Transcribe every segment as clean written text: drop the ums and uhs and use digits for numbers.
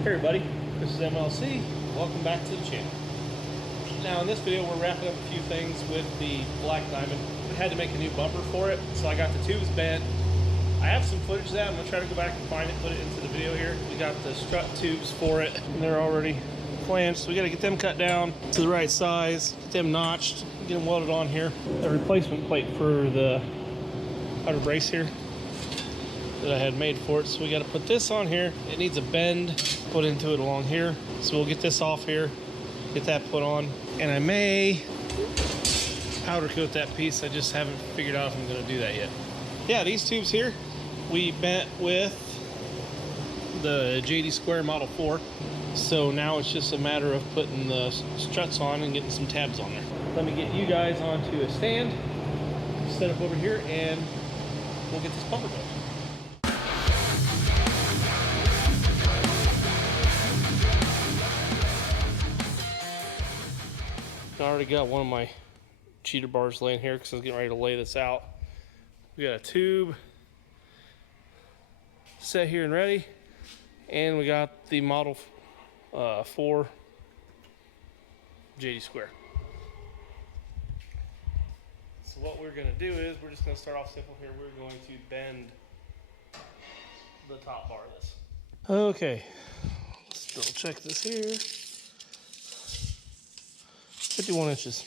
Hey everybody, this is MLC. Welcome back to the channel. Now in this video we're wrapping up a few things with the black diamond. We had to make a new bumper for it, so I got the tubes bent. I have some footage of that. I'm going to try to go back and find it, put it into the video here. We got the strut tubes for it, and they're already flanged, so we got to get them cut down to the right size, get them notched, get them welded on here. The replacement plate for the outer brace here that I had made for it, so we got to put this on here. It needs a bend put into it along here, so we'll get this off here, get that put on, and I may powder coat that piece. I just haven't figured out if I'm going to do that yet. Yeah, these tubes here we bent with the JD Square Model 4, so now it's just a matter of putting the struts on and getting some tabs on there. Let me get you guys onto a stand, set up over here, and we'll get this bumper built. I already got one of my cheater bars laying here because I was getting ready to lay this out. We got a tube set here and ready, and we got the Model 4 JD Square. So what we're going to do is we're just going to start off simple here. We're going to bend the top bar of this. Okay, let's double check this here. 51 inches.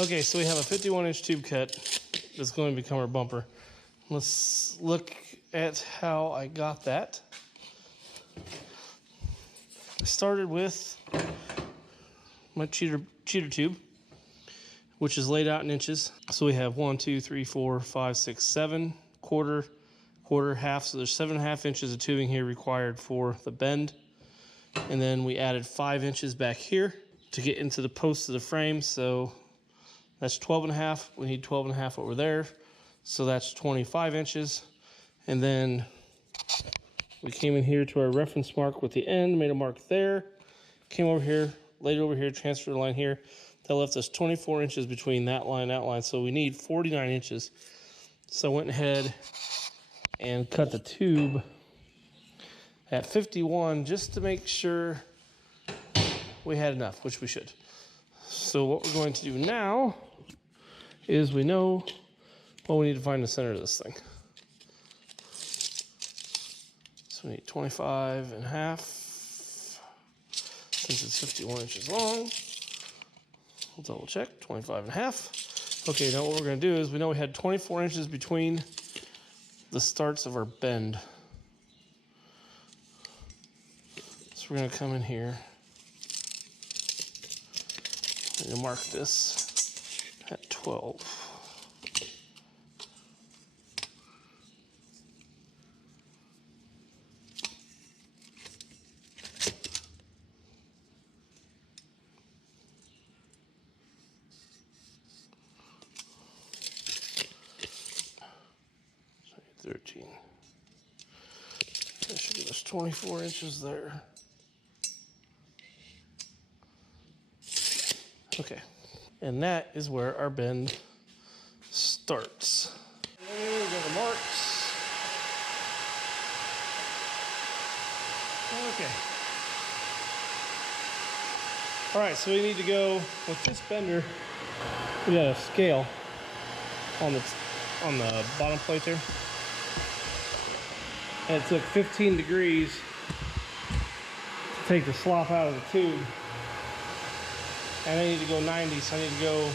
Okay, so we have a 51-inch tube cut that's going to become our bumper. Let's look at how I got that. I started with my cheater tube, which is laid out in inches. So we have 1, 2, 3, 4, 5, 6, 7, quarter, half. So there's 7.5 inches of tubing here required for the bend. And then we added 5 inches back here to get into the post of the frame. So that's 12.5. We need 12.5 over there. So that's 25 inches. And then we came in here to our reference mark with the end, made a mark there, came over here, laid it over here, transferred the line here. That left us 24 inches between that line and that line. So we need 49 inches. So I went ahead and cut the tube at 51 just to make sure we had enough, which we should. So what we're going to do now is we know, well, we need to find the center of this thing. So we need 25.5, since it's 51 inches long. We'll double check, 25.5. Okay, now what we're gonna do is we know we had 24 inches between the starts of our bend. So we're gonna come in here. I'm going to mark this at 12. Sorry, 13. That should give us 24 inches there. Okay, and that is where our bend starts. There we go, the marks. Okay. All right, so we need to go with this bender. We got a scale on the bottom plate there, and it took 15 degrees to take the slop out of the tube. And I need to go 90, so I need to go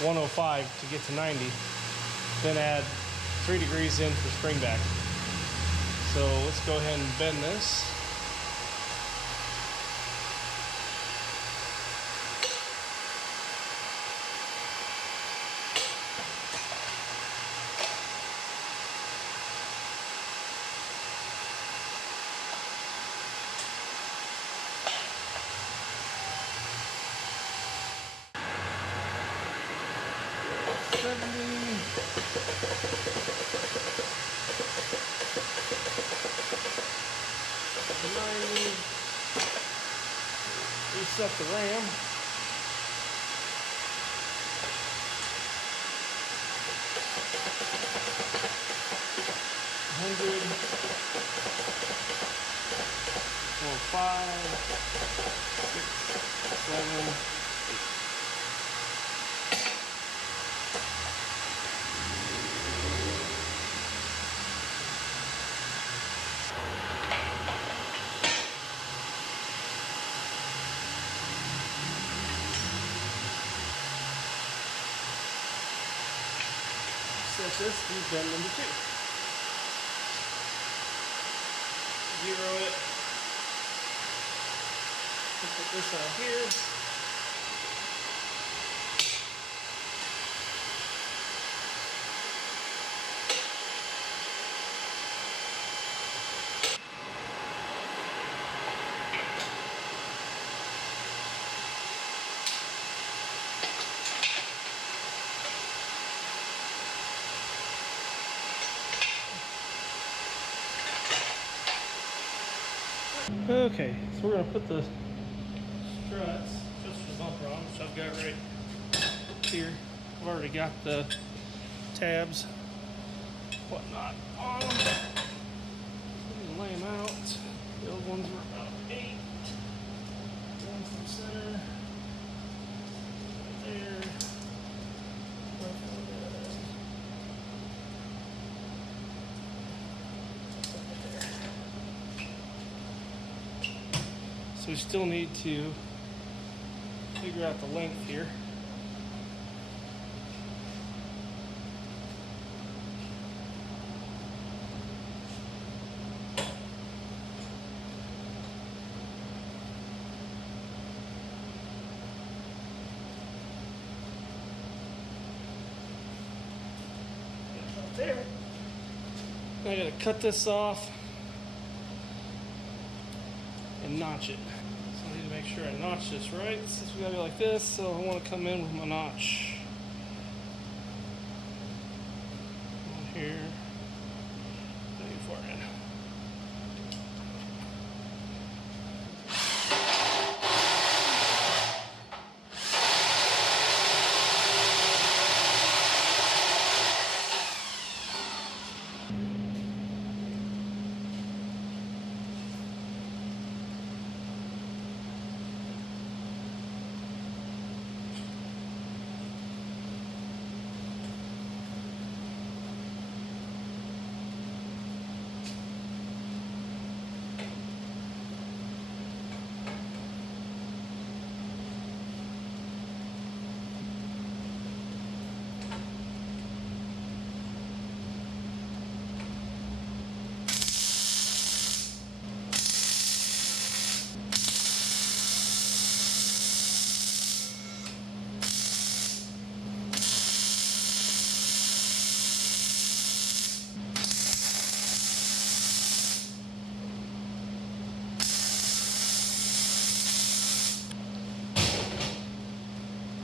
105 to get to 90. Then add 3 degrees in for spring back. So let's go ahead and bend this. Reset the RAM. 5, 6, 7, 8. Set this to bend number 2. Zero it. Put this out here. Okay, so we're gonna put the struts, just for the bumper on, which I've got right here. I've already got the tabs, whatnot on them. So we can lay them out. The old ones were about 8. One's in the center, right there. So we still need to figure out the length here. Right there. I gotta cut this off and notch it. So I need to make sure I notch this right, since we gotta be like this, so I want to come in with my notch. On here. Maybe far in.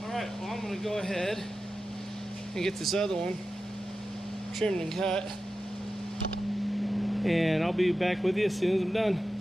Alright, well I'm going to go ahead and get this other one trimmed and cut. And I'll be back with you as soon as I'm done.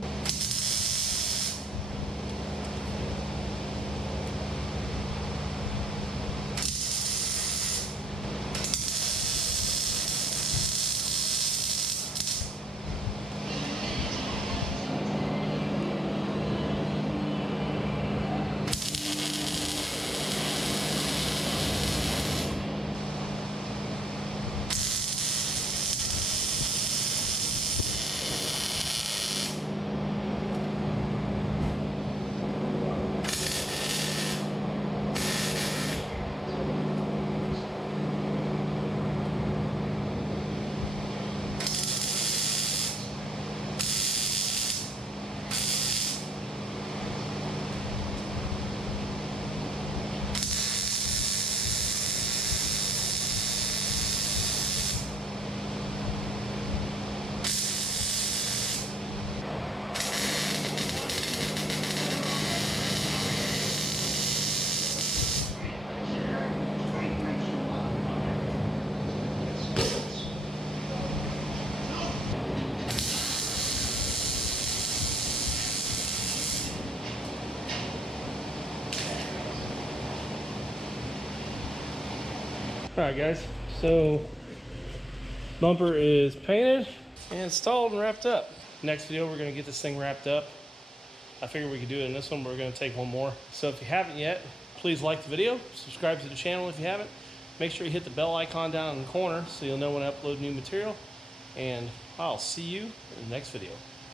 Alright guys, so bumper is painted and installed and wrapped up. Next video we're going to get this thing wrapped up I figured we could do it in this one, but we're going to take one more. So if you haven't yet, please like the video, subscribe to the channel if you haven't. Make sure you hit the bell icon down in the corner so you'll know when I upload new material. And I'll see you in the next video.